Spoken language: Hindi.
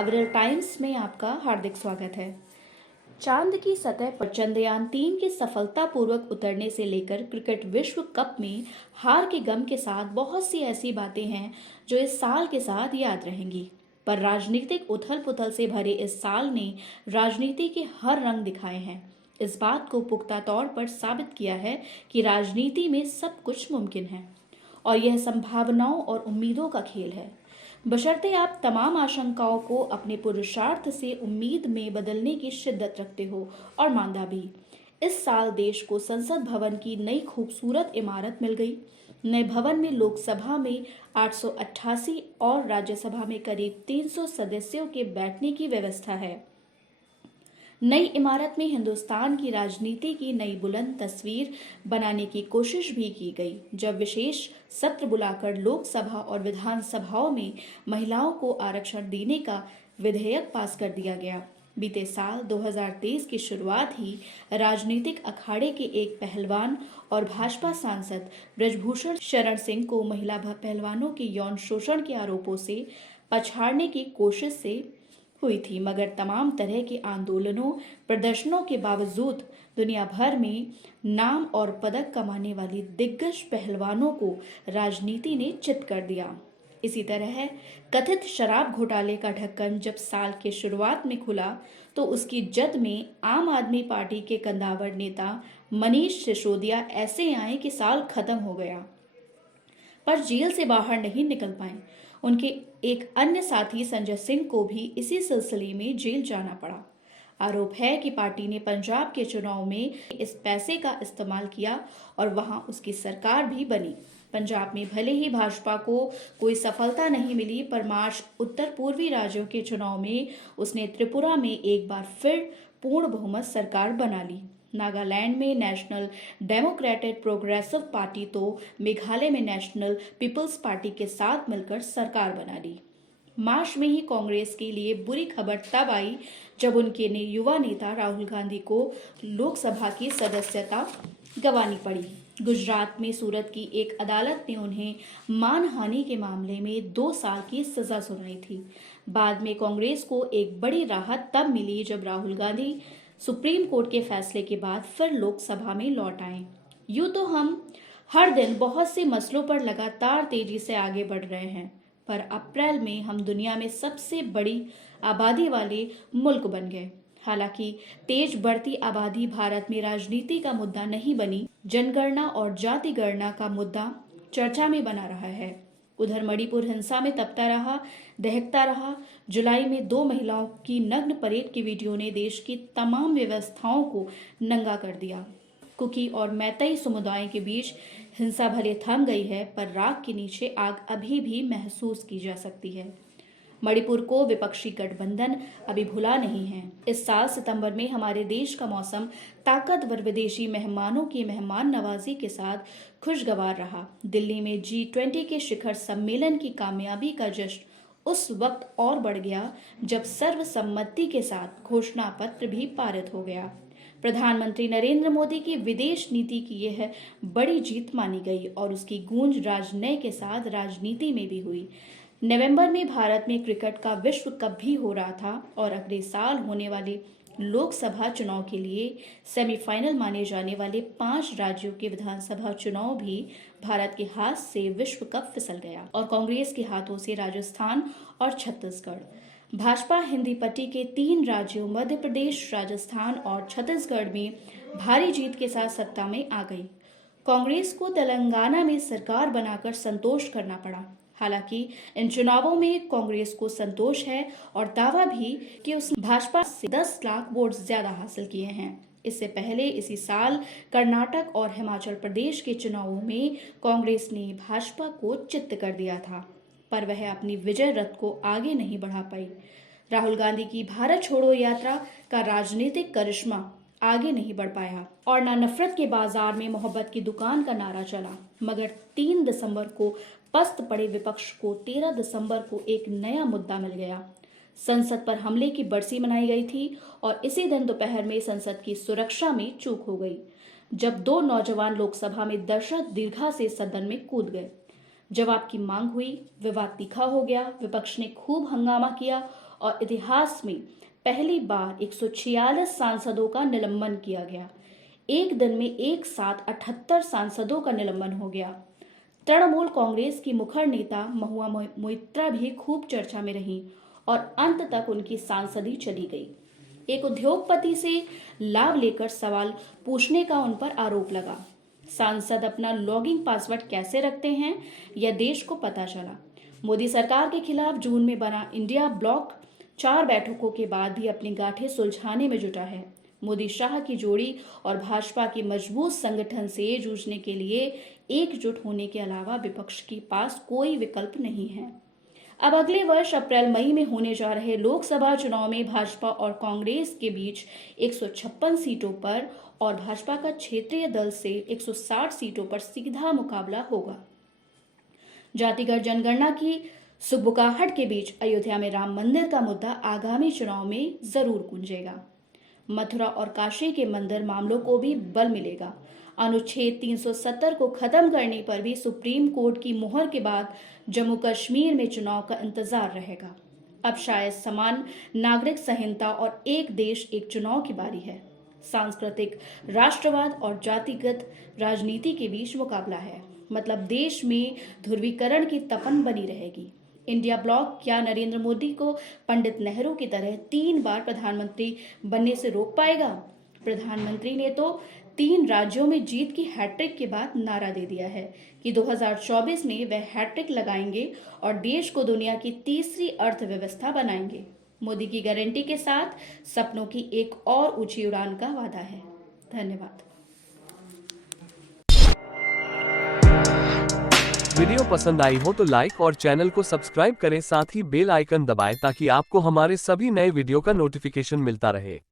अवरल टाइम्स में आपका हार्दिक स्वागत है। चांद की सतह पर चंद्रयान-3 के सफलतापूर्वक उतरने से लेकर क्रिकेट विश्व कप में हार के गम के साथ बहुत सी ऐसी बातें हैं जो इस साल के साथ याद रहेंगी। पर राजनीतिक उथल-पुथल से भरे इस साल ने राजनीति के हर रंग दिखाए हैं। इस बात को पुख्ता तौर पर साबित किया है कि राजनीति में सब कुछ मुमकिन है और यह संभावनाओं और उम्मीदों का खेल है, बशर्ते आप तमाम आशंकाओं को अपने पुरुषार्थ से उम्मीद में बदलने की शिद्दत रखते हो और मांदा भी। इस साल देश को संसद भवन की नई खूबसूरत इमारत मिल गई। नए भवन में लोकसभा में 888 और राज्यसभा में करीब 300 सदस्यों के बैठने की व्यवस्था है। नई इमारत में हिंदुस्तान की राजनीति की नई बुलंद तस्वीर बनाने की कोशिश भी की गई, जब विशेष सत्र बुलाकर लोकसभा और विधानसभाओं में महिलाओं को आरक्षण देने का विधेयक पास कर दिया गया। बीते साल 2023 की शुरुआत ही राजनीतिक अखाड़े के एक पहलवान और भाजपा सांसद ब्रजभूषण शरण सिंह को महिला पहलवानों के यौन शोषण के आरोपों से पछाड़ने की कोशिश से हुई थी, मगर तमाम तरह के आंदोलनों प्रदर्शनों के बावजूद दुनिया भर में नाम और पदक कमाने वाली दिग्गज पहलवानों को राजनीति ने चित कर दिया। इसी तरह कथित शराब घोटाले का ढक्कन जब साल के शुरुआत में खुला तो उसकी जद में आम आदमी पार्टी के कद्दावर नेता मनीष सिसोदिया ऐसे आए कि साल खत्म हो गया, पर जेल से बाहर नहीं निकल पाए। उनके एक अन्य साथी संजय सिंह को भी इसी सिलसिले में जेल जाना पड़ा। आरोप है कि पार्टी ने पंजाब के चुनाव में इस पैसे का इस्तेमाल किया और वहां उसकी सरकार भी बनी। पंजाब में भले ही भाजपा को कोई सफलता नहीं मिली, पर मार्च उत्तर पूर्वी राज्यों के चुनाव में उसने त्रिपुरा में एक बार फिर पूर्ण बहुमत सरकार बना ली। नागालैंड में नेशनल डेमोक्रेटिक प्रोग्रेसिव पार्टी तो मेघालय में नेशनल पीपल्स पार्टी के साथ मिलकर सरकार बना ली। मार्च में ही कांग्रेस के लिए बुरी खबर तब आई जब उनके युवा नेता राहुल गांधी को लोकसभा की सदस्यता गंवानी पड़ी। गुजरात में सूरत की एक अदालत ने उन्हें मानहानि के मामले में 2 साल की सजा सुनाई थी। बाद में कांग्रेस को एक बड़ी राहत तब मिली जब राहुल गांधी सुप्रीम कोर्ट के फैसले के बाद फिर लोकसभा में लौट आए। यूं तो हम हर दिन बहुत से मसलों पर लगातार तेजी से आगे बढ़ रहे हैं, पर अप्रैल में हम दुनिया में सबसे बड़ी आबादी वाले मुल्क बन गए। हालांकि तेज बढ़ती आबादी भारत में राजनीति का मुद्दा नहीं बनी, जनगणना और जाति गणना का मुद्दा चर्चा में बना रहा है। उधर मणिपुर हिंसा में तपता रहा, दहकता रहा। जुलाई में 2 महिलाओं की नग्न परेड की वीडियो ने देश की तमाम व्यवस्थाओं को नंगा कर दिया। कुकी और मैतेई समुदाय के बीच हिंसा भले थम गई है, पर राख के नीचे आग अभी भी महसूस की जा सकती है। मणिपुर को विपक्षी गठबंधन अभी भुला नहीं है। इस साल सितंबर में हमारे देश का मौसम ताकतवर विदेशी मेहमानों की मेहमान नवाजी के साथ खुशगवार रहा। दिल्ली में G20 के शिखर सम्मेलन की कामयाबी का जश्न उस वक्त और बढ़ गया जब सर्वसम्मति के साथ घोषणा पत्र भी पारित हो गया। प्रधानमंत्री नरेंद्र मोदी की विदेश नीति की यह बड़ी जीत मानी गई और उसकी गूंज राजनय के साथ राजनीति में भी हुई। नवंबर में भारत में क्रिकेट का विश्व कप भी हो रहा था और अगले साल होने वाले लोकसभा चुनाव के लिए सेमीफाइनल माने जाने वाले 5 राज्यों के विधानसभा चुनाव भी भारत के हाथ से विश्व कप फिसल गया और कांग्रेस के हाथों से राजस्थान और छत्तीसगढ़। भाजपा हिंदी पट्टी के 3 राज्यों मध्य प्रदेश, राजस्थान और छत्तीसगढ़ में भारी जीत के साथ सत्ता में आ गई। कांग्रेस को तेलंगाना में सरकार बनाकर संतोष करना पड़ा। हालांकि इन चुनावों में कांग्रेस को संतोष है और दावा भी कि उसने भाजपा से 10 लाख वोट ज्यादा हासिल किए हैं। इससे पहले इसी साल कर्नाटक और हिमाचल प्रदेश के चुनावों में कांग्रेस ने भाजपा को चित्त कर दिया था, पर वह अपनी विजय रथ को आगे नहीं बढ़ा पाई। राहुल गांधी की भारत छोड़ो यात्रा का राजनीतिक करिश्मा आगे नहीं बढ़ पाया और न नफरत के बाजार में मोहब्बत की दुकान का नारा चला, मगर 3 दिसंबर को पस्त पड़े विपक्ष को 13 दिसंबर को एक नया मुद्दा मिल गया। संसद पर हमले की बरसी मनाई गई थी और इसी दिन दोपहर में संसद की सुरक्षा में चूक हो गई, जब 2 नौजवान लोकसभा में दर्शक दीर्घा से सदन में कूद गए। जवाब की मांग हुई, विवाद तीखा हो गया, विपक्ष ने खूब हंगामा किया और इतिहास में पहली बार 146 सांसदों का निलंबन किया गया। एक दिन में एक साथ 78 सांसदों का निलंबन हो गया। तृणमूल कांग्रेस की मुखर नेता महुआ मोइत्रा भी खूब चर्चा में रहीं और अंत तक उनकी सांसदी चली गई। एक उद्योगपति से लाभ लेकर सवाल पूछने का उन पर आरोप लगा। सांसद अपना लॉगिन पासवर्ड कैसे रखते हैं, यह देश को पता चला। मोदी सरकार के खिलाफ जून में बना इंडिया ब्लॉक 4 बैठकों के बाद भी अपनी गांठें सुलझाने में जुटा है। मोदी शाह की जोड़ी और भाजपा की मजबूत संगठन से जूझने के लिए एकजुट होने के अलावा विपक्ष के पास कोई विकल्प नहीं है। अब अगले वर्ष अप्रैल मई में होने जा रहे लोकसभा चुनाव में भाजपा और कांग्रेस के बीच 156 सीटों पर और भाजपा का क्षेत्रीय दल से 160 सीटों पर सीधा मुकाबला होगा। जातिगत जनगणना की सुगबुगाहट के बीच अयोध्या में राम मंदिर का मुद्दा आगामी चुनाव में जरूर गूंजेगा। मथुरा और काशी के मंदिर मामलों को भी बल मिलेगा। अनुच्छेद 370 को खत्म करने पर भी सुप्रीम कोर्ट की मुहर के बाद जम्मू कश्मीर में चुनाव का इंतजार रहेगा। अब शायद समान नागरिक संहिता और एक देश एक चुनाव की बारी है। सांस्कृतिक राष्ट्रवाद और जातिगत राजनीति के बीच मुकाबला है। मतलब देश में ध्रुवीकरण की तपन बनी रहेगी। इंडिया ब्लॉक क्या नरेंद्र मोदी को पंडित नेहरू की तरह 3 बार प्रधानमंत्री बनने से रोक पाएगा? प्रधानमंत्री ने तो 3 राज्यों में जीत की हैट्रिक के बाद नारा दे दिया है कि 2024 में वह हैट्रिक लगाएंगे और देश को दुनिया की तीसरी अर्थव्यवस्था बनाएंगे। मोदी की गारंटी के साथ सपनों की एक और ऊंची उड़ान का वादा है। धन्यवाद। वीडियो पसंद आई हो तो लाइक और चैनल को सब्सक्राइब करें, साथ ही बेल आइकन दबाएं ताकि आपको हमारे सभी नए वीडियो का नोटिफिकेशन मिलता रहे।